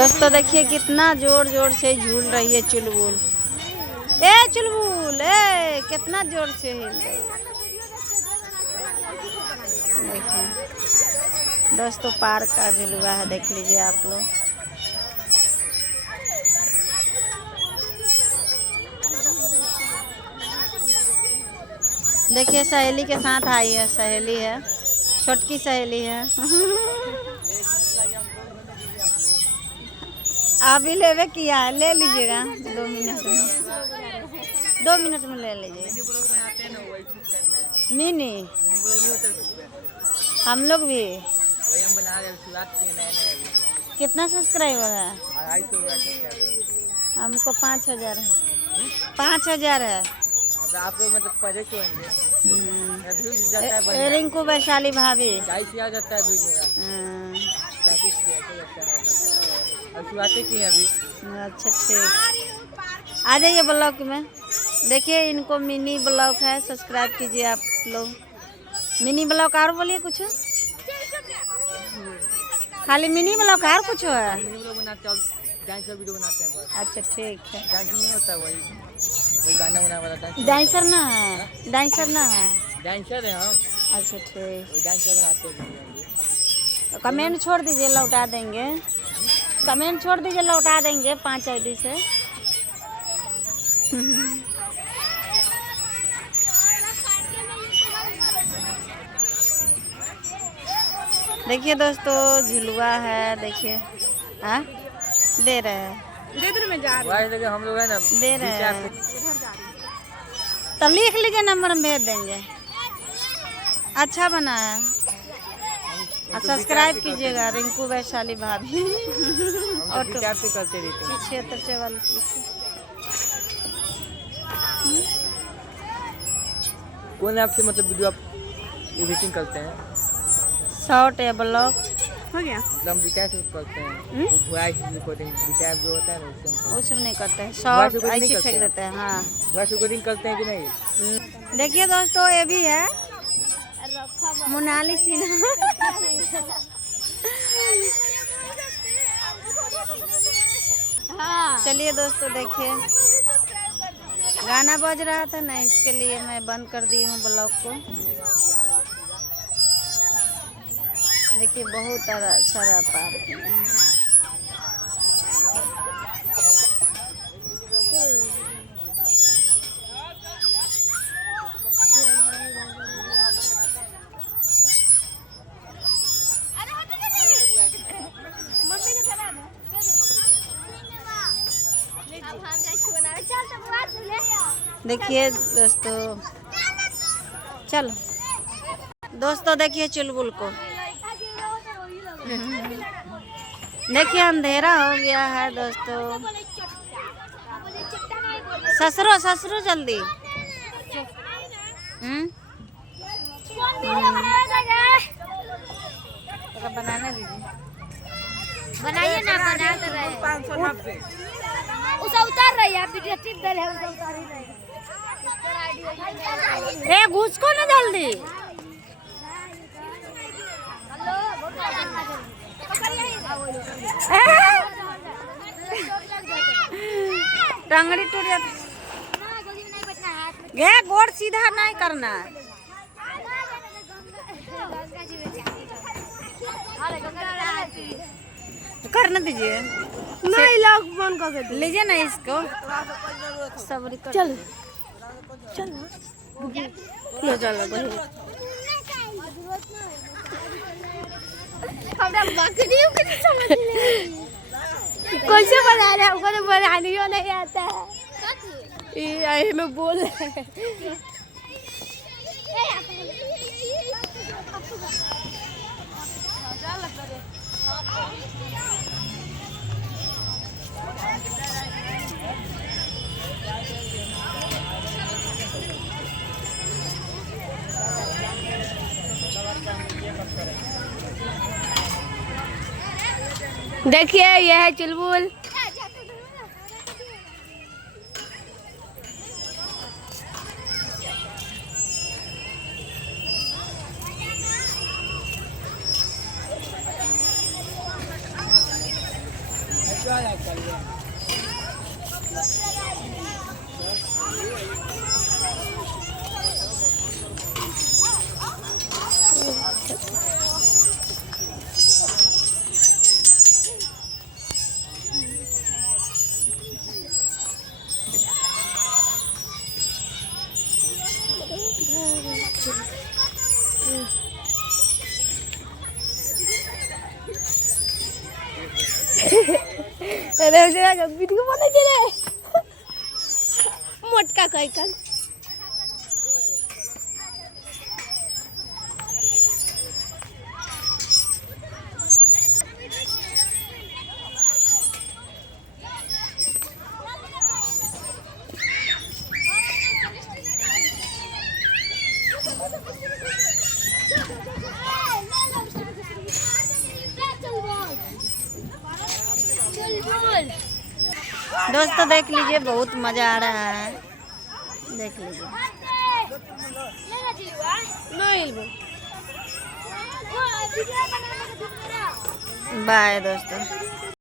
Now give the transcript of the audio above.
दोस्तों देखिए कितना जोर जोर से झूल रही है चुलबुल। ए चुलबुल ए कितना जोर से हिल रही है। देखिए दोस्तों पार्क का झुलवा है, देख लीजिए आप लोग। देखिए सहेली के साथ आई है, सहेली है, छोटकी सहेली है। आप भी लेवे किया है, ले लीजिएगा 2 मिनट में, 2 मिनट में ले लीजिए। मिनी हम लोग भी हम बना रहे हैं। कितना सब्सक्राइबर है? 250 हमको 5000 है। 5000 है। आप लोग मतलब पहले क्यों रिंकू वैशाली भाभी 25000 जाता है व्यूज मेरा। 35 अब शुरुआतें की हैं अभी। अच्छा ठीक, आ जाइए ब्लॉग में। देखिए इनको मिनी ब्लॉग है, सब्सक्राइब कीजिए आप लोग। मिनी ब्लॉग और बोलिए कुछ, खाली मिनी ब्लॉग और कुछ है? वीडियो बनाते हैं, डांसर वीडियो बनाते हैं बस। अच्छा ठीक है। डांसिंग नहीं होता, वही गाना बना वाला डांस। डांसर ना है, डांसर ना है। डांसर है हम। अच्छा ठीक, डांसर बनाते हैं। कमेंट छोड़ दीजिए, लौटा देंगे। कमेंट छोड़ दीजिए, लौटा देंगे 5 आईडी से। देखिए दोस्तों झुलुआ है, देखिए हाँ दे रहे हैं, हम लोग है ना दे रहे हैं। तो लिख लीजिए, नंबर में भेज देंगे। अच्छा बना है, और सब्सक्राइब कीजिएगा रिंकू वैशाली भाभी। ऑटो करते रहते हैं। 76 कौन आपसे मतलब वीडियो आप एडिटिंग करते हैं? शॉर्ट या ब्लॉग हो गया, हम विकास करते हैं। वॉइस रिकॉर्डिंग विकास जो होता है ना वो सब नहीं करते हैं, शॉर्ट ऐसे फेंक देते हैं। हाँ वॉइस रिकॉर्डिंग करते हैं कि नहीं? देखिए दोस्तों ये भी है मोनाली सिन्हा। चलिए दोस्तों देखिए गाना बज रहा था ना, इसके लिए मैं बंद कर दी हूँ ब्लॉग को। देखिए बहुत सारा पार्क है। देखिए दोस्तों, चलो दोस्तों देखिए चुलबुल को। देखिए अंधेरा हो गया है दोस्तों। ससुरो ससुरो जल्दी। बनाना दीजिए, बनाइए ना, बना तो रहे। 590 उसे उतार रही है, वीडियो टिप दे रहे हैं, उसे उतार ही नहीं। ए घुस को ना जल्दी। टंगड़ी टूट जाती, गोड़ सीधा नहीं करना, करने दीजिए। नहीं लॉक बंद कर लीजिए ना इसको, सब्र कर। चल चल लो चलो बहन। हमरा बकरियों की समझ नहीं, कैसे बना रहे हैं, हमको तो बनाने ही नहीं आता है। ये आई में बोल रहे हैं। देखिए यह है चुलबुल। अरे जरा वीडियो बना के रे मोटका कई कर दोस्तों देख लीजिए, बहुत मज़ा आ रहा है, देख लीजिए। बाय दोस्तों।